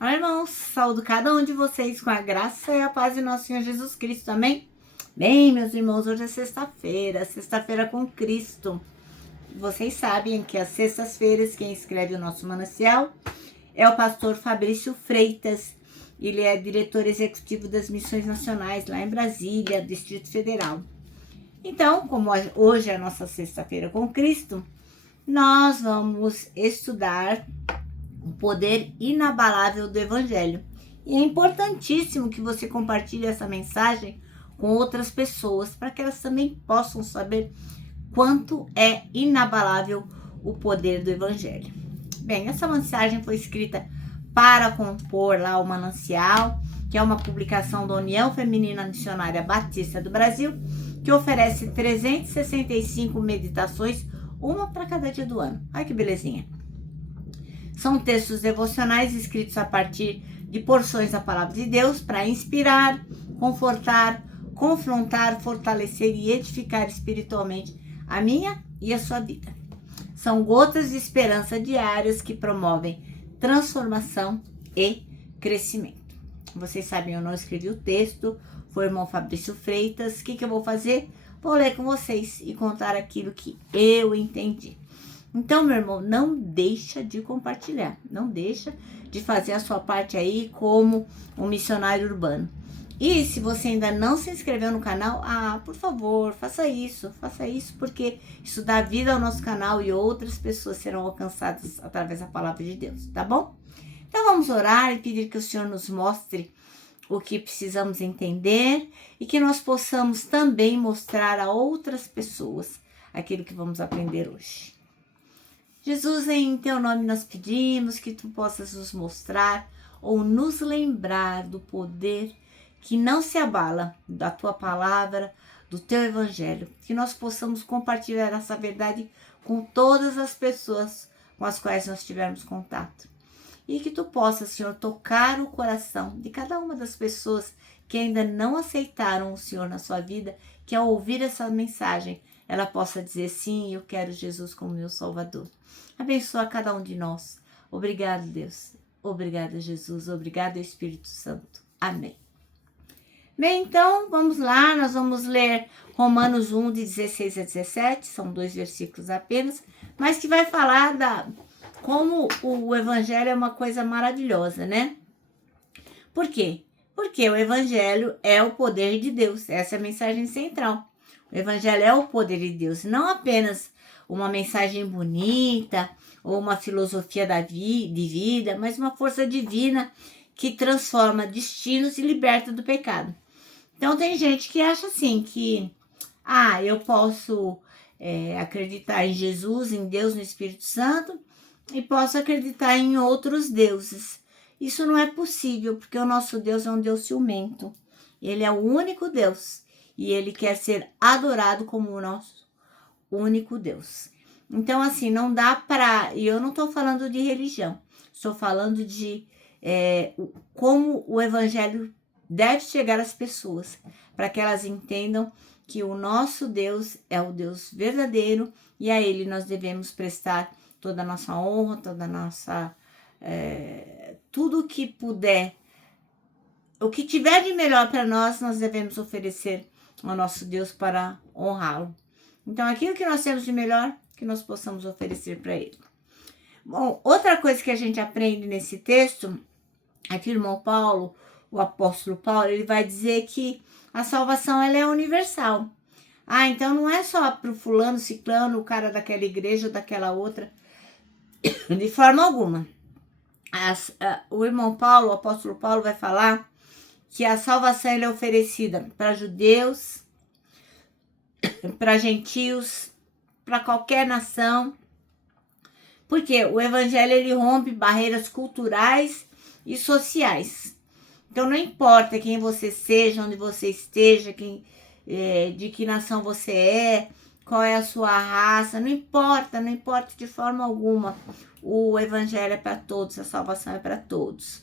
Olá, irmãos, saúdo cada um de vocês com a graça e a paz de nosso Senhor Jesus Cristo, amém? Bem, meus irmãos, hoje é sexta-feira com Cristo. Vocês sabem que às sextas-feiras quem escreve o nosso manancial é o pastor Fabrício Freitas. Ele é diretor executivo das Missões Nacionais lá em Brasília, Distrito Federal. Então, como hoje é a nossa sexta-feira com Cristo, nós vamos estudar o poder inabalável do Evangelho. E é importantíssimo que você compartilhe essa mensagem com outras pessoas, para que elas também possam saber quanto é inabalável o poder do Evangelho. Bem, essa mensagem foi escrita para compor lá o Manancial, que é uma publicação da União Feminina Missionária Batista do Brasil, que oferece 365 meditações, uma para cada dia do ano. Olha que belezinha! São textos devocionais escritos a partir de porções da Palavra de Deus para inspirar, confortar, confrontar, fortalecer e edificar espiritualmente a minha e a sua vida. São gotas de esperança diárias que promovem transformação e crescimento. Vocês sabem, eu não escrevi o texto, foi o irmão Fabrício Freitas. O que eu vou fazer? Vou ler com vocês e contar aquilo que eu entendi. Então, meu irmão, não deixa de compartilhar, não deixa de fazer a sua parte aí como um missionário urbano. E se você ainda não se inscreveu no canal, por favor, faça isso, porque isso dá vida ao nosso canal e outras pessoas serão alcançadas através da palavra de Deus, tá bom? Então vamos orar e pedir que o Senhor nos mostre o que precisamos entender e que nós possamos também mostrar a outras pessoas aquilo que vamos aprender hoje. Jesus, em teu nome nós pedimos que tu possas nos mostrar ou nos lembrar do poder que não se abala da tua palavra, do teu evangelho, que nós possamos compartilhar essa verdade com todas as pessoas com as quais nós tivermos contato. E que tu possas, Senhor, tocar o coração de cada uma das pessoas que ainda não aceitaram o Senhor na sua vida, que ao ouvir essa mensagem, ela possa dizer, sim, eu quero Jesus como meu Salvador. Abençoa cada um de nós. Obrigado, Deus. Obrigada, Jesus. Obrigado, Espírito Santo. Amém. Bem, então, vamos lá. Nós vamos ler Romanos 1, de 16 a 17. São 2 versículos apenas. Mas que vai falar como o Evangelho é uma coisa maravilhosa, né? Por quê? Porque o Evangelho é o poder de Deus. Essa é a mensagem central. O Evangelho é o poder de Deus. Não apenas uma mensagem bonita ou uma filosofia de vida, mas uma força divina que transforma destinos e liberta do pecado. Então tem gente que acha assim que eu posso acreditar em Jesus, em Deus, no Espírito Santo e posso acreditar em outros deuses. Isso não é possível, porque o nosso Deus é um Deus ciumento. Ele é o único Deus e ele quer ser adorado como o nosso único Deus. Então, assim, não dá para... E eu não estou falando de religião, estou falando de como o Evangelho deve chegar às pessoas, para que elas entendam que o nosso Deus é o Deus verdadeiro e a Ele nós devemos prestar toda a nossa honra, toda a nossa... tudo o que puder, o que tiver de melhor para nós devemos oferecer ao nosso Deus para honrá-lo. Então, aquilo que nós temos de melhor, que nós possamos oferecer para Ele. Bom, outra coisa que a gente aprende nesse texto, aqui o irmão Paulo, o apóstolo Paulo, ele vai dizer que a salvação ela é universal. Então não é só para o fulano, ciclano, o cara daquela igreja ou daquela outra, de forma alguma. O irmão Paulo, o apóstolo Paulo, vai falar que a salvação ela é oferecida para judeus, para gentios, para qualquer nação, porque o evangelho ele rompe barreiras culturais e sociais. Então não importa quem você seja, onde você esteja, de que nação você é, qual é a sua raça, não importa de forma alguma. O evangelho é para todos, a salvação é para todos.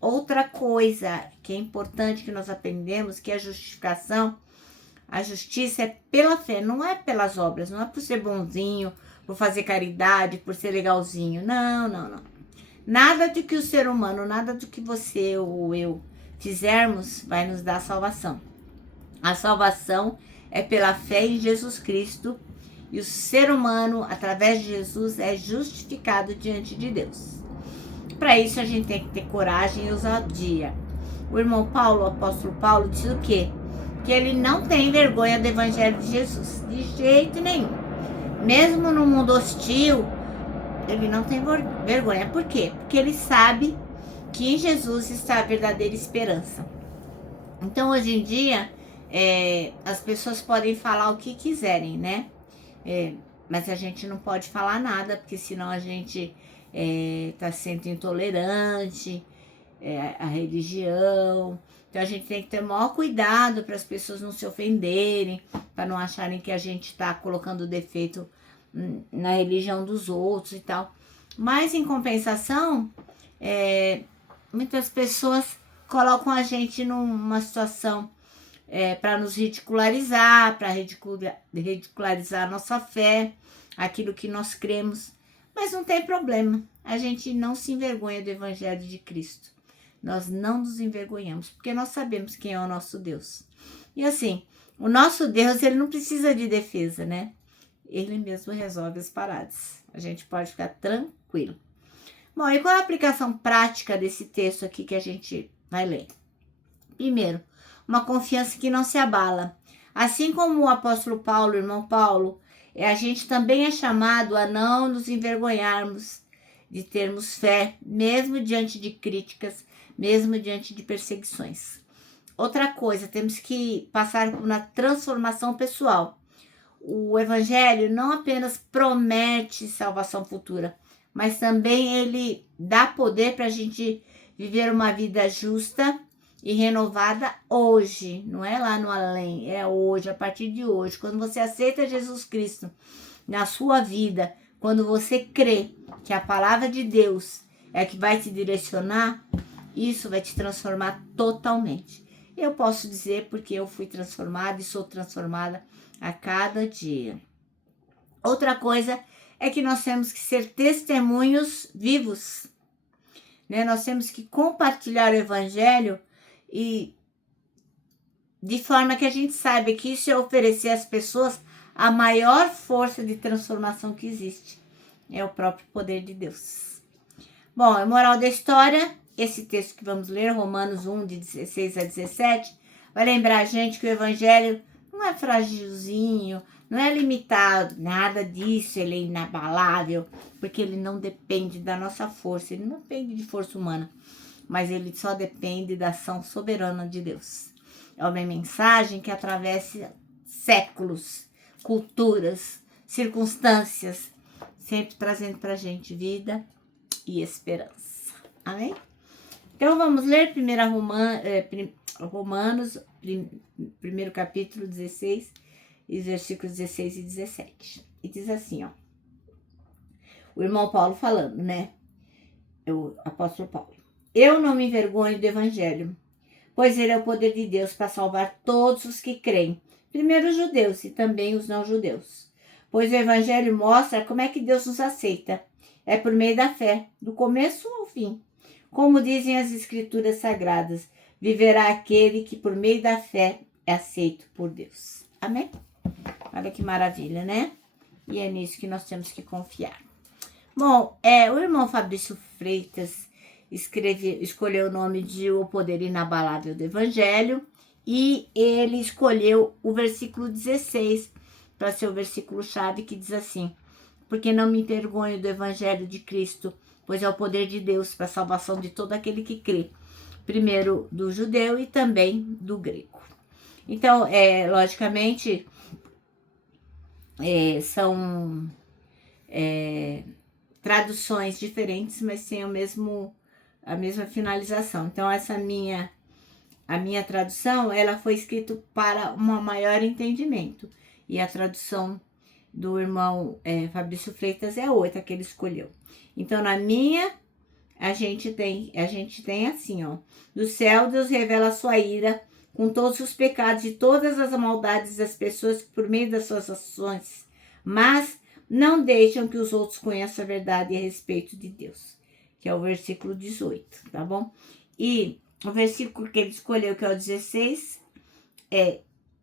Outra coisa que é importante que nós aprendemos, que é a justificação. A justiça é pela fé, não é pelas obras, não é por ser bonzinho, por fazer caridade, por ser legalzinho. Não. Nada do que o ser humano, nada do que você ou eu fizermos vai nos dar salvação. A salvação é pela fé em Jesus Cristo e o ser humano, através de Jesus, é justificado diante de Deus. Para isso a gente tem que ter coragem e ousadia. O irmão Paulo, o apóstolo Paulo, diz o quê? Que ele não tem vergonha do evangelho de Jesus, de jeito nenhum. Mesmo no mundo hostil, ele não tem vergonha. Por quê? Porque ele sabe que em Jesus está a verdadeira esperança. Então, hoje em dia, as pessoas podem falar o que quiserem, né? Mas a gente não pode falar nada, porque senão a gente está sendo intolerante à religião. Então, a gente tem que ter o maior cuidado para as pessoas não se ofenderem, para não acharem que a gente está colocando defeito na religião dos outros e tal. Mas, em compensação, muitas pessoas colocam a gente numa situação para nos ridicularizar, para ridicularizar a nossa fé, aquilo que nós cremos. Mas não tem problema, a gente não se envergonha do Evangelho de Cristo. Nós não nos envergonhamos, porque nós sabemos quem é o nosso Deus. E assim, o nosso Deus, ele não precisa de defesa, né? Ele mesmo resolve as paradas. A gente pode ficar tranquilo. Bom, e qual é a aplicação prática desse texto aqui que a gente vai ler? Primeiro, uma confiança que não se abala. Assim como o apóstolo Paulo, o irmão Paulo, a gente também é chamado a não nos envergonharmos de termos fé, mesmo diante de críticas, mesmo diante de perseguições. Outra coisa, temos que passar por uma transformação pessoal. O evangelho não apenas promete salvação futura, mas também ele dá poder para a gente viver uma vida justa e renovada hoje, não é lá no além, é hoje, a partir de hoje. Quando você aceita Jesus Cristo na sua vida, quando você crê que a palavra de Deus é que vai te direcionar, isso vai te transformar totalmente. Eu posso dizer porque eu fui transformada e sou transformada a cada dia. Outra coisa é que nós temos que ser testemunhos vivos, né? Nós temos que compartilhar o evangelho e de forma que a gente saiba que isso é oferecer às pessoas a maior força de transformação que existe. É o próprio poder de Deus. Bom, a moral da história, esse texto que vamos ler, Romanos 1, de 16 a 17, vai lembrar a gente que o evangelho não é fragilzinho, não é limitado, nada disso, ele é inabalável, porque ele não depende da nossa força, ele não depende de força humana, mas ele só depende da ação soberana de Deus. É uma mensagem que atravessa séculos, culturas, circunstâncias, sempre trazendo pra gente vida e esperança. Amém? Então vamos ler 1 Romanos, primeiro capítulo 16, e versículos 16 e 17. E diz assim, ó. O irmão Paulo falando, né? O apóstolo Paulo. Eu não me envergonho do evangelho, pois ele é o poder de Deus para salvar todos os que creem, primeiro os judeus e também os não-judeus. Pois o evangelho mostra como é que Deus nos aceita. É por meio da fé, do começo ao fim. Como dizem as escrituras sagradas, viverá aquele que por meio da fé é aceito por Deus. Amém? Olha que maravilha, né? E é nisso que nós temos que confiar. Bom, o irmão Fabrício Freitas escolheu o nome de O Poder Inabalável do Evangelho e ele escolheu o versículo 16 para ser o versículo-chave que diz assim: porque não me envergonho do Evangelho de Cristo, pois é o poder de Deus para a salvação de todo aquele que crê, primeiro do judeu e também do grego. Então, logicamente, são traduções diferentes, mas têm a mesma finalização. Então, a minha tradução, ela foi escrita para um maior entendimento. E a tradução do irmão Fabrício Freitas é outra que ele escolheu. Então, na minha, a gente tem assim, ó. Do céu, Deus revela a sua ira com todos os pecados e todas as maldades das pessoas por meio das suas ações, mas não deixam que os outros conheçam a verdade a respeito de Deus. que é o versículo 18, tá bom? E o versículo que ele escolheu, que é o 16,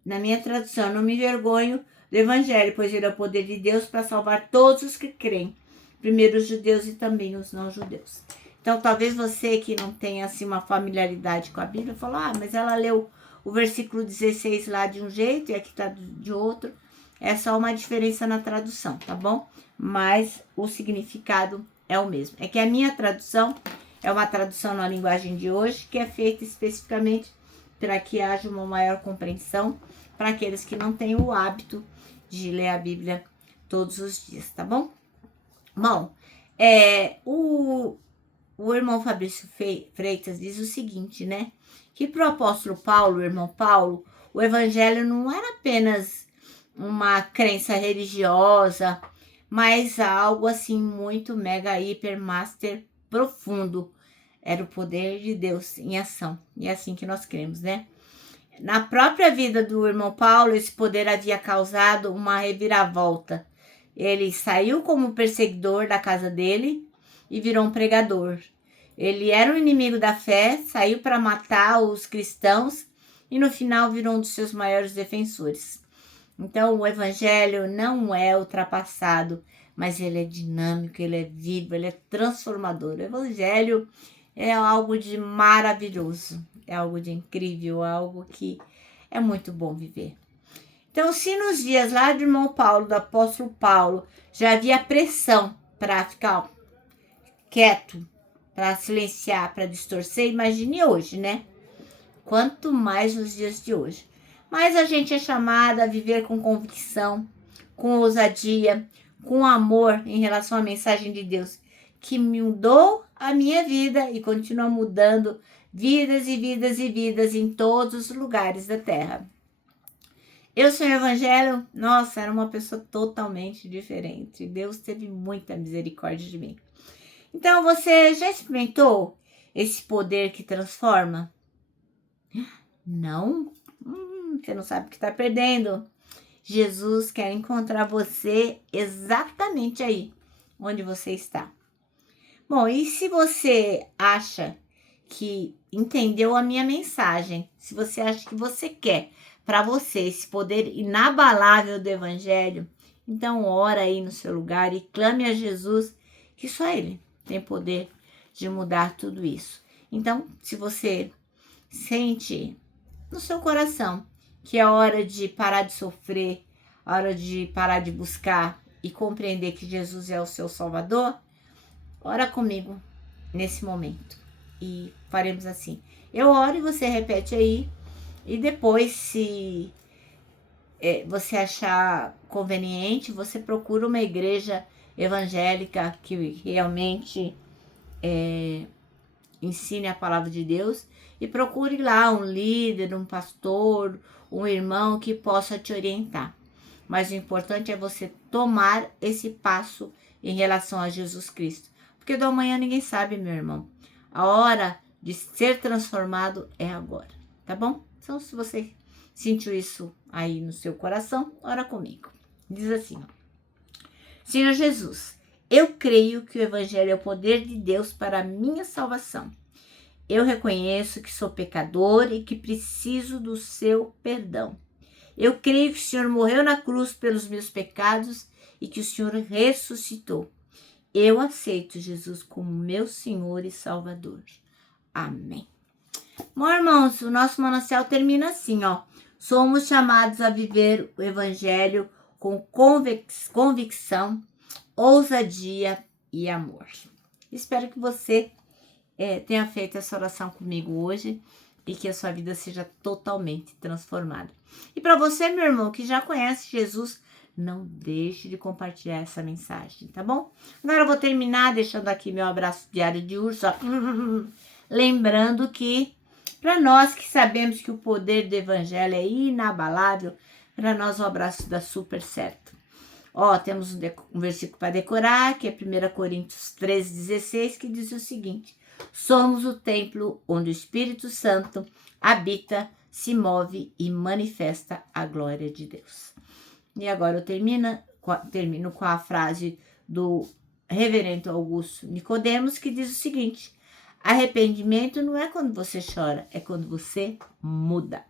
na minha tradução, não me envergonho do evangelho, pois ele é o poder de Deus para salvar todos os que creem, primeiro os judeus e também os não judeus. Então, talvez você que não tenha assim uma familiaridade com a Bíblia, falou, mas ela leu o versículo 16 lá de um jeito e aqui tá de outro. É só uma diferença na tradução, tá bom? Mas o significado é o mesmo. É que a minha tradução é uma tradução na linguagem de hoje, que é feita especificamente para que haja uma maior compreensão para aqueles que não têm o hábito de ler a Bíblia todos os dias, tá bom? Bom, o irmão Fabrício Freitas diz o seguinte, né? Que pro apóstolo Paulo, o irmão Paulo, o evangelho não era apenas uma crença religiosa, mas algo assim muito mega, hiper, master, profundo. Era o poder de Deus em ação. E é assim que nós cremos, né? Na própria vida do irmão Paulo, esse poder havia causado uma reviravolta. Ele saiu como perseguidor da casa dele e virou um pregador. Ele era um inimigo da fé, saiu para matar os cristãos e no final virou um dos seus maiores defensores. Então, o evangelho não é ultrapassado, mas ele é dinâmico, ele é vivo, ele é transformador. O evangelho é algo de maravilhoso, é algo de incrível, é algo que é muito bom viver. Então, se nos dias lá do irmão Paulo, do apóstolo Paulo, já havia pressão para ficar quieto, para silenciar, para distorcer, imagine hoje, né? Quanto mais nos dias de hoje. Mas a gente é chamada a viver com convicção, com ousadia, com amor em relação à mensagem de Deus, que mudou a minha vida e continua mudando vidas e vidas e vidas em todos os lugares da terra. Eu sou o evangelho, nossa, era uma pessoa totalmente diferente. Deus teve muita misericórdia de mim. Então, você já experimentou esse poder que transforma? Não? Você não sabe o que está perdendo. Jesus quer encontrar você exatamente aí, onde você está. Bom, e se você acha que entendeu a minha mensagem, se você acha que você quer para você esse poder inabalável do evangelho, então ora aí no seu lugar e clame a Jesus, que só ele tem poder de mudar tudo isso. Então, se você sente no seu coração que é hora de parar de sofrer, hora de parar de buscar e compreender que Jesus é o seu Salvador, ora comigo nesse momento e faremos assim. Eu oro e você repete aí e depois, se você achar conveniente, você procura uma igreja evangélica que realmente ensine a palavra de Deus e procure lá um líder, um pastor, um irmão que possa te orientar. Mas o importante é você tomar esse passo em relação a Jesus Cristo. Porque do amanhã ninguém sabe, meu irmão. A hora de ser transformado é agora, tá bom? Então, se você sentiu isso aí no seu coração, ora comigo. Diz assim, ó. Senhor Jesus, eu creio que o evangelho é o poder de Deus para a minha salvação. Eu reconheço que sou pecador e que preciso do seu perdão. Eu creio que o Senhor morreu na cruz pelos meus pecados e que o Senhor ressuscitou. Eu aceito Jesus como meu Senhor e Salvador. Amém. Bom, irmãos, o nosso manancial termina assim, ó. Somos chamados a viver o evangelho com convicção, ousadia e amor. Espero que você tenha feito essa oração comigo hoje e que a sua vida seja totalmente transformada. E para você, meu irmão, que já conhece Jesus, não deixe de compartilhar essa mensagem, tá bom? Agora eu vou terminar deixando aqui meu abraço diário de urso, ó. Lembrando que, para nós que sabemos que o poder do evangelho é inabalável, para nós o abraço dá super certo. Ó, temos um versículo para decorar, que é 1 Coríntios 13:16, que diz o seguinte: somos o templo onde o Espírito Santo habita, se move e manifesta a glória de Deus. E agora eu termino com a frase do reverendo Augusto Nicodemos, que diz o seguinte: arrependimento não é quando você chora, é quando você muda.